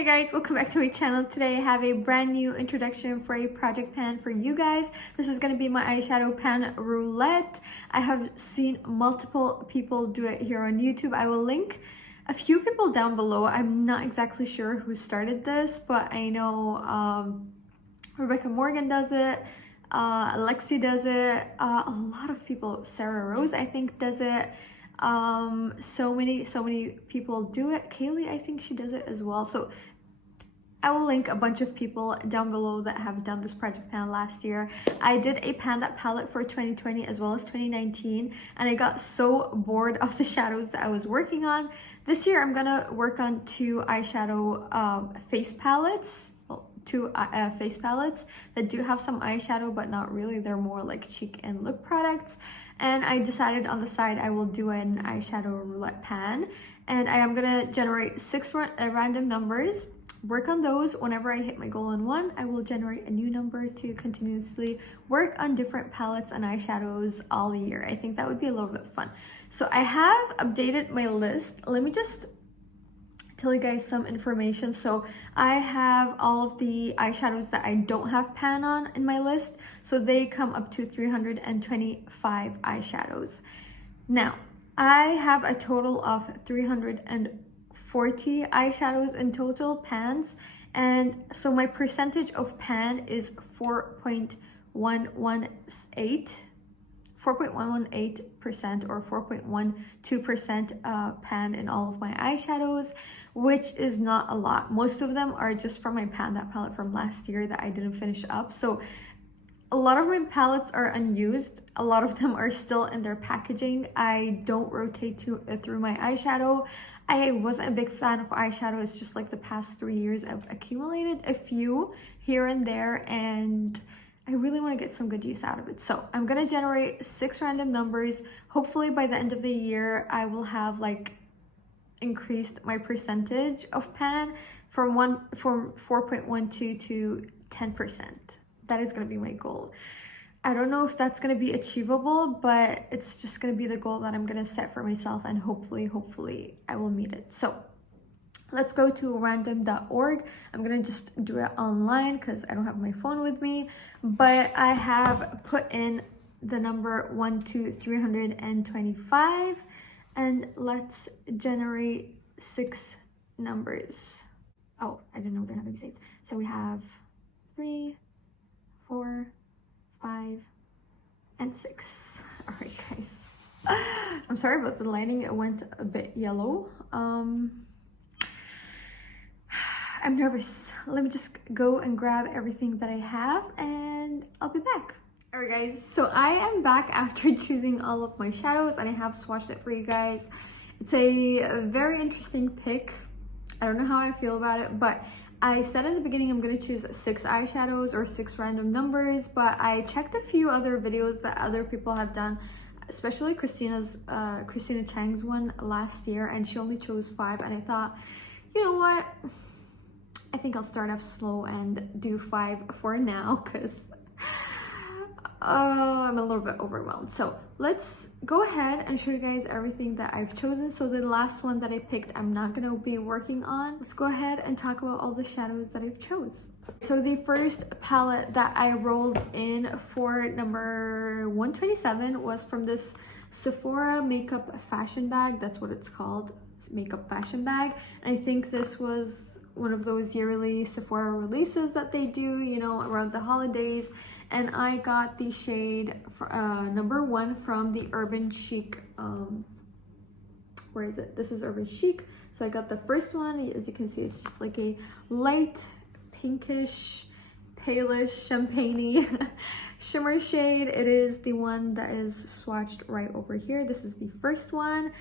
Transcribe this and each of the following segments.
Hey guys, welcome back to my channel. Today I have a brand new introduction for a project pan for you guys. This is going to be my eyeshadow pan roulette. I have seen multiple people do it here on YouTube. I will link a few people down below. I'm not exactly sure who started this, but I know Rebecca Morgan does it, Alexi does it, a lot of people, Sarah Rose I think does it. So many people do it. Kaylee, I think she does it as well. So I will link a bunch of people down below that have done this project pan last year. I did a pan that palette for 2020 as well as 2019, and I got so bored of the shadows that I was working on. This year I'm gonna work on two eyeshadow face palettes. Two face palettes that do have some eyeshadow but not really. They're more like cheek and lip products, and I decided on the side I will do an eyeshadow roulette pan, and I am gonna generate 6 random numbers, work on those. Whenever I hit my goal on one, I will generate a new number to continuously work on different palettes and eyeshadows all year. I think that would be a little bit fun. So I have updated my list. Let me just tell you guys some information. So I have all of the eyeshadows that I don't have pan on in my list, so they come up to 325 eyeshadows. Now I have a total of 340 eyeshadows in total pans, and so my percentage of pan is 4.118% or 4.12% pan in all of my eyeshadows, which is not a lot. Most of them are just from my pan that palette from last year that I didn't finish up. So a lot of my palettes are unused. A lot of them are still in their packaging. I don't rotate through my eyeshadow. I wasn't a big fan of eyeshadow. It's just like the past 3 years I've accumulated a few here and there, and I really want to get some good use out of it. So I'm gonna generate 6 random numbers. Hopefully by the end of the year I will have like increased my percentage of pan from 4.12 to 10%. That is gonna be my goal. I don't know if that's gonna be achievable, but it's just gonna be the goal that I'm gonna set for myself, and hopefully I will meet it. So let's go to random.org. I'm gonna just do it online because I don't have my phone with me, but I have put in the number 1 to 325, and let's generate 6 numbers. Oh, I didn't know they're not gonna be saved. So we have 3, 4, 5, and 6. All right, guys. I'm sorry about the lighting. It went a bit yellow. I'm nervous. Let me just go and grab everything that I have and I'll be back. All right, guys. So I am back after choosing all of my shadows, and I have swatched it for you guys. It's a very interesting pick. I don't know how I feel about it, but I said in the beginning I'm going to choose 6 eyeshadows or 6 random numbers, but I checked a few other videos that other people have done, especially Christina Chang's one last year, and she only chose 5, and I thought, you know what? I think I'll start off slow and do 5 for now because I'm a little bit overwhelmed. So let's go ahead and show you guys everything that I've chosen. So the last one that I picked, I'm not going to be working on. Let's go ahead and talk about all the shadows that I've chose. So the first palette that I rolled in for number 127 was from this Sephora makeup fashion bag. That's what it's called, makeup fashion bag. And I think this was one of those yearly Sephora releases that they do, you know, around the holidays. And I got the shade number 1 from the Urban Chic, where is it? This is Urban Chic. So I got the first one. As you can see, it's just like a light pinkish, palish, champagne-y shimmer shade. It is the one that is swatched right over here. This is the first one.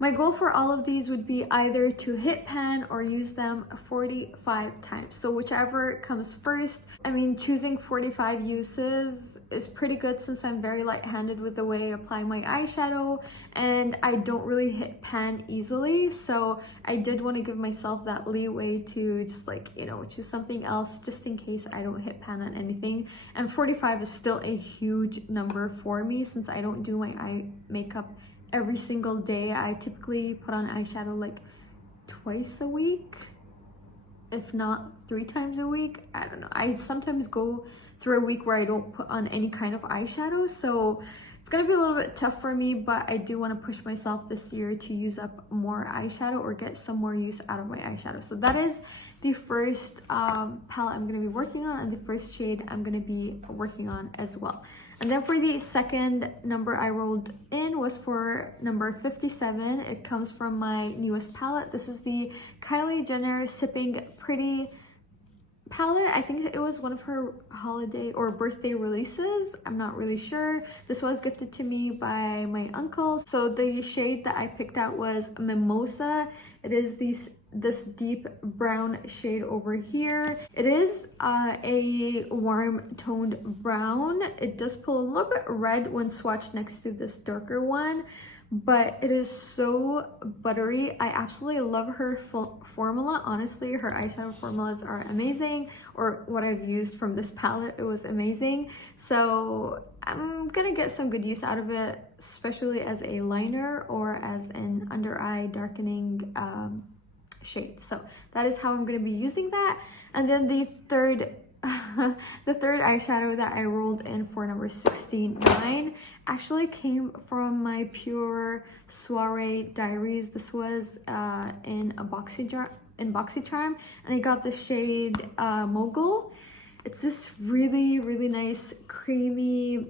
My goal for all of these would be either to hit pan or use them 45 times. So whichever comes first. I mean, choosing 45 uses is pretty good since I'm very light-handed with the way I apply my eyeshadow, and I don't really hit pan easily. So I did want to give myself that leeway to just like, you know, choose something else just in case I don't hit pan on anything. And 45 is still a huge number for me since I don't do my eye makeup every single day. I typically put on eyeshadow like twice a week, if not 3 times a week. I don't know. I sometimes go through a week where I don't put on any kind of eyeshadow, so it's gonna be a little bit tough for me, but I do want to push myself this year to use up more eyeshadow or get some more use out of my eyeshadow. So that is the first palette I'm gonna be working on, and the first shade I'm gonna be working on as well. And then for the second number I rolled in was for number 57. It comes from my newest palette. This is the Kylie Jenner Sipping Pretty palette. I think it was one of her holiday or birthday releases. I'm not really sure. This was gifted to me by my uncle. So the shade that I picked out was Mimosa. It is this deep brown shade over here. It is a warm toned brown. It does pull a little bit red when swatched next to this darker one, but it is so buttery. I absolutely love her formula. Honestly, her eyeshadow formulas are amazing, or what I've used from this palette, it was amazing. So I'm gonna get some good use out of it, especially as a liner or as an under eye darkening shade. So that is how I'm going to be using that. And then the third the third eyeshadow that I rolled in for number 69 actually came from my Pure Soiree Diaries. This was in a BoxyCharm, and I got the shade Mogul. It's this really nice creamy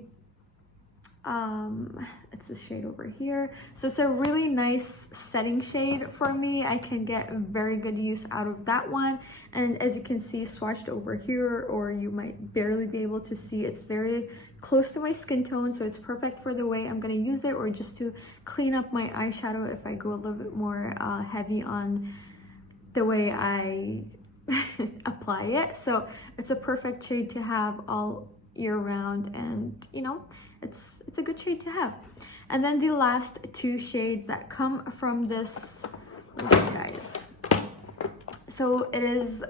it's this shade over here. So it's a really nice setting shade for me. I can get very good use out of that one. And as you can see, swatched over here, or you might barely be able to see, it's very close to my skin tone, so it's perfect for the way I'm gonna use it, or just to clean up my eyeshadow if I go a little bit more heavy on the way I apply it. So it's a perfect shade to have all year round, and you know, it's a good shade to have. And then the last two shades that come from this, guys. So it is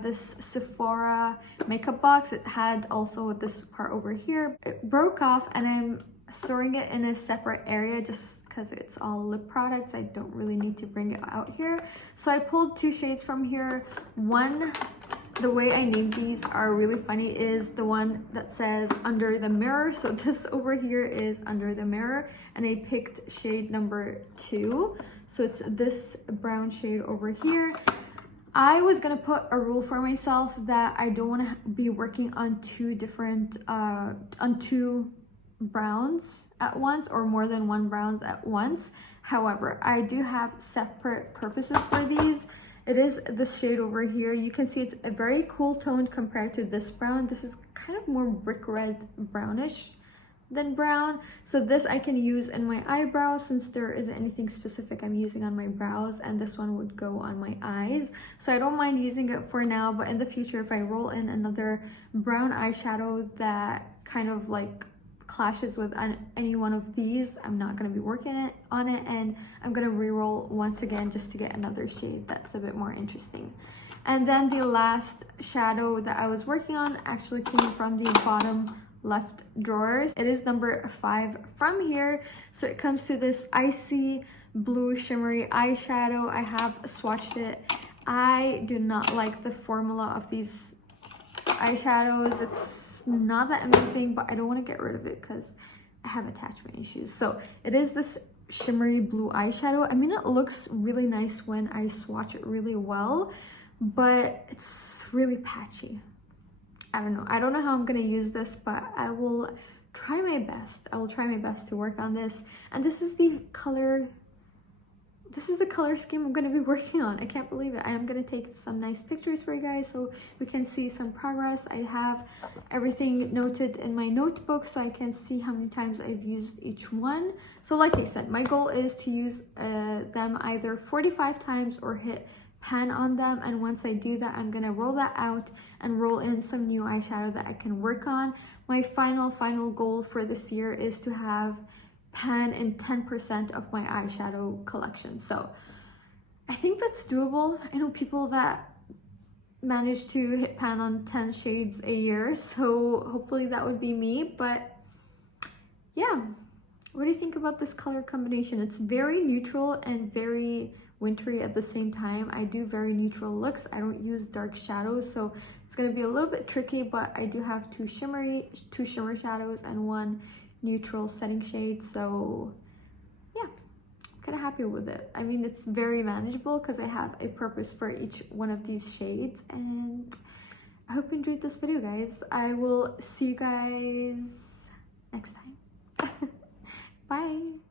this Sephora makeup box. It had also this part over here. It broke off, and I'm storing it in a separate area just because it's all lip products. I don't really need to bring it out here. So I pulled two shades from here. One, the way I named these are really funny, is the one that says Under the Mirror. So this over here is Under the Mirror, and I picked shade number 2. So it's this brown shade over here. I was gonna put a rule for myself that I don't want to be working on two browns at once, or more than one browns at once. However, I do have separate purposes for these. It is this shade over here. You can see it's a very cool toned compared to this brown. This is kind of more brick red brownish than brown. So this I can use in my eyebrows, since there isn't anything specific I'm using on my brows, and this one would go on my eyes. So I don't mind using it for now, but in the future, if I roll in another brown eyeshadow that kind of like clashes with any one of these, I'm not going to be working on it, and I'm going to re-roll once again just to get another shade that's a bit more interesting. And then the last shadow that I was working on actually came from the bottom left drawers. It is number 5 from here. So it comes to this icy blue shimmery eyeshadow. I have swatched it. I do not like the formula of these eyeshadows. It's not that amazing, but I don't want to get rid of it because I have attachment issues. So it is this shimmery blue eyeshadow. I mean, it looks really nice when I swatch it really well, but it's really patchy. I don't know how I'm gonna use this, but I will try my best. I will try my best to work on this. And this is the color scheme I'm going to be working on. I can't believe it. I am going to take some nice pictures for you guys so we can see some progress. I have everything noted in my notebook so I can see how many times I've used each one. So like I said, my goal is to use them either 45 times or hit pan on them, and once I do that, I'm gonna roll that out and roll in some new eyeshadow that I can work on. My final goal for this year is to have pan in 10% of my eyeshadow collection. So I think that's doable. I know people that manage to hit pan on 10 shades a year, so hopefully that would be me. But yeah, what do you think about this color combination? It's very neutral and very wintry at the same time. I do very neutral looks. I don't use dark shadows, so it's gonna be a little bit tricky, but I do have two shimmer shadows and one neutral setting shade, so yeah, I'm kind of happy with it. I mean, it's very manageable because I have a purpose for each one of these shades, and I hope you enjoyed this video, guys. I will see you guys next time. Bye.